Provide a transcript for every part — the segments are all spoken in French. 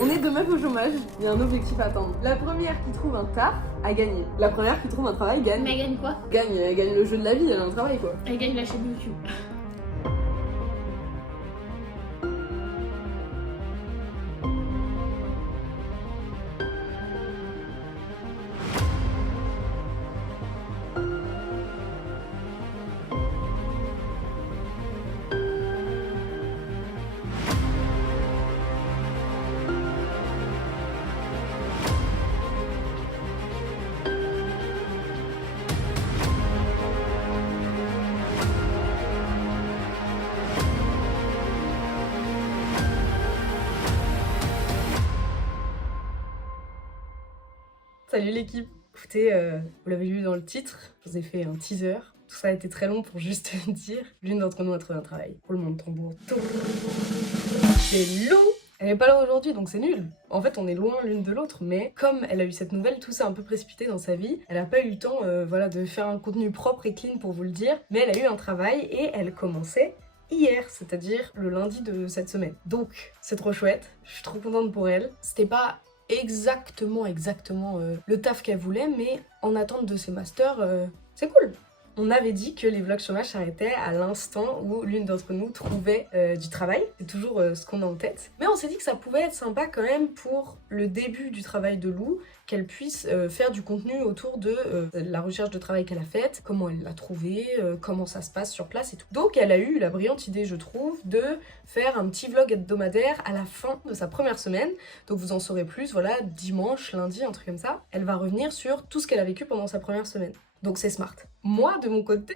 On est deux meufs au chômage, il y a un objectif à atteindre. La première qui trouve un taf a gagné. La première qui trouve un travail gagne. Mais elle gagne quoi? Elle gagne le jeu de la vie, elle a un travail quoi. Elle gagne la chaîne YouTube. Salut l'équipe. Écoutez, vous l'avez lu dans le titre, je vous ai fait un teaser. Tout ça a été très long pour juste dire l'une d'entre nous a trouvé un travail. Roulement de tambour. C'est Lou. Elle est pas là aujourd'hui donc c'est nul. En fait on est loin l'une de l'autre mais comme elle a eu cette nouvelle, tout s'est un peu précipité dans sa vie. Elle a pas eu le temps voilà, de faire un contenu propre et clean pour vous le dire. Mais elle a eu un travail et elle commençait hier, c'est-à-dire le lundi de cette semaine. Donc c'est trop chouette, je suis trop contente pour elle. C'était pas exactement le taf qu'elle voulait mais en attente de ses masters, c'est cool. On avait dit que les vlogs chômage s'arrêtaient à l'instant où l'une d'entre nous trouvait du travail. C'est toujours ce qu'on a en tête. Mais on s'est dit que ça pouvait être sympa quand même pour le début du travail de Lou, qu'elle puisse faire du contenu autour de la recherche de travail qu'elle a faite, comment elle l'a trouvé, comment ça se passe sur place et tout. Donc elle a eu la brillante idée, je trouve, de faire un petit vlog hebdomadaire à la fin de sa première semaine. Donc vous en saurez plus, voilà, dimanche, lundi, un truc comme ça. Elle va revenir sur tout ce qu'elle a vécu pendant sa première semaine. Donc c'est smart. Moi, de mon côté,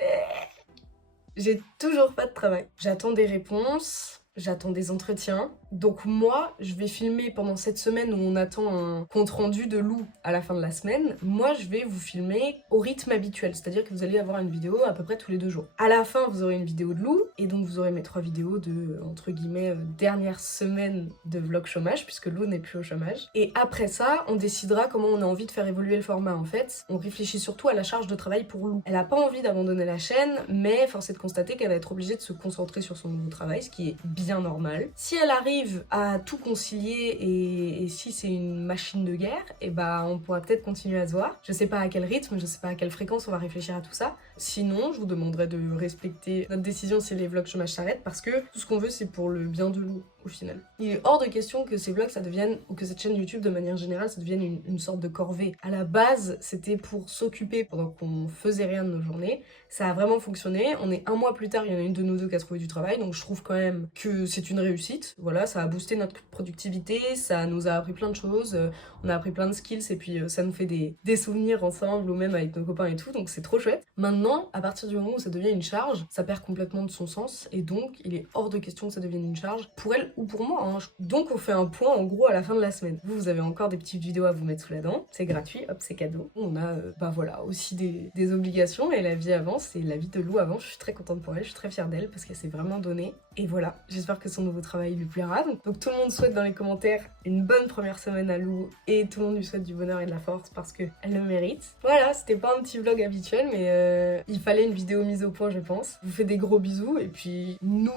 j'ai toujours pas de travail. J'attends des réponses, j'attends des entretiens. Donc moi, je vais filmer pendant cette semaine où on attend un compte-rendu de Lou à la fin de la semaine. Moi, je vais vous filmer au rythme habituel, c'est-à-dire que vous allez avoir une vidéo à peu près tous les 2 jours. À la fin, vous aurez une vidéo de Lou, et donc vous aurez mes 3 vidéos de, entre guillemets, dernière semaine de vlog chômage, puisque Lou n'est plus au chômage. Et après ça, on décidera comment on a envie de faire évoluer le format, en fait. On réfléchit surtout à la charge de travail pour Lou. Elle a pas envie d'abandonner la chaîne, mais force est de constater qu'elle va être obligée de se concentrer sur son nouveau travail, ce qui est bien normal. Si elle arrive à tout concilier et si c'est une machine de guerre, et bah on pourra peut-être continuer à se voir. Je sais pas à quel rythme, je sais pas à quelle fréquence on va réfléchir à tout ça. Sinon, je vous demanderai de respecter notre décision si les vlogs chômage s'arrêtent parce que tout ce qu'on veut c'est pour le bien de Lou au final. Il est hors de question que ces vlogs ça devienne, ou que cette chaîne YouTube de manière générale ça devienne une sorte de corvée. À la base, c'était pour s'occuper pendant qu'on faisait rien de nos journées. Ça a vraiment fonctionné. On est 1 mois plus tard, il y en a une de nous deux qui a trouvé du travail, donc je trouve quand même que c'est une réussite. Voilà, ça a boosté notre productivité, ça nous a appris plein de choses, on a appris plein de skills et puis ça nous fait des souvenirs ensemble ou même avec nos copains et tout, donc c'est trop chouette. Maintenant, à partir du moment où ça devient une charge, ça perd complètement de son sens et donc il est hors de question que ça devienne une charge pour elle ou pour moi, hein. Donc on fait un point en gros à la fin de la semaine. Vous avez encore des petites vidéos à vous mettre sous la dent, c'est gratuit, hop, c'est cadeau. On a bah voilà, aussi des obligations et la vie avance et la vie de Lou avance. Je suis très contente pour elle, je suis très fière d'elle parce qu'elle s'est vraiment donnée. Et voilà, j'espère que son nouveau travail lui plaira. Donc tout le monde souhaite dans les commentaires une bonne première semaine à Lou et tout le monde lui souhaite du bonheur et de la force parce qu'elle le mérite. Voilà, c'était pas un petit vlog habituel mais il fallait une vidéo mise au point je pense. Je vous fais des gros bisous et puis nous,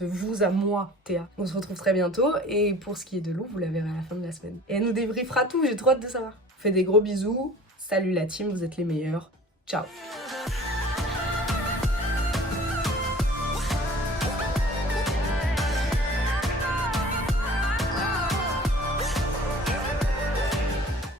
de vous à moi, Théa. On se retrouve très bientôt et pour ce qui est de Lou, vous la verrez à la fin de la semaine. Et elle nous débriefera tout, j'ai trop hâte de savoir. Je vous fais des gros bisous, salut la team, vous êtes les meilleurs, ciao.